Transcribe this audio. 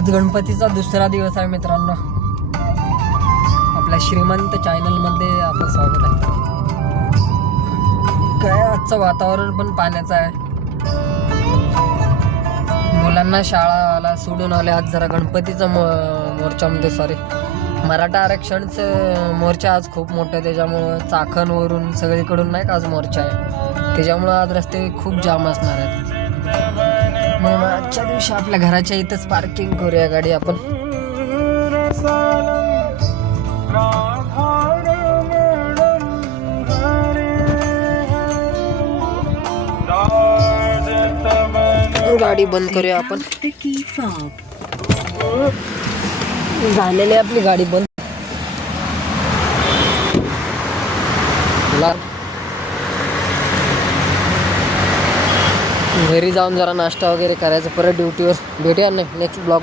आज गणपतीचा दुसरा दिवस आहे मित्रांनो. आपल्या श्रीमंत चॅनलमध्ये आपलं स्वागत आहे. काय आजचं वातावरण पण पाण्याचं आहे. मुलांना शाळाला सोडून आले. आज जरा गणपतीचा मोर्चामध्ये सॉरी मराठा आरक्षणचं मोर्चा आज खूप मोठं आहे. त्याच्यामुळं चाकणवरून सगळीकडून नाही का आज मोर्चा आहे. त्याच्यामुळं आज रस्ते खूप जाम असणार आहेत. म्हणून आजच्या दिवशी आपल्या घराच्या इथंच पार्किंग करूया गाडी आपण. गाडी बंद करूया आपण. झालेली आपली गाडी बंद. घरी जाऊन जरा नाश्ता वगैरे करायचं, परत ड्युटीवर भेटूया नेक्स्ट ब्लॉग.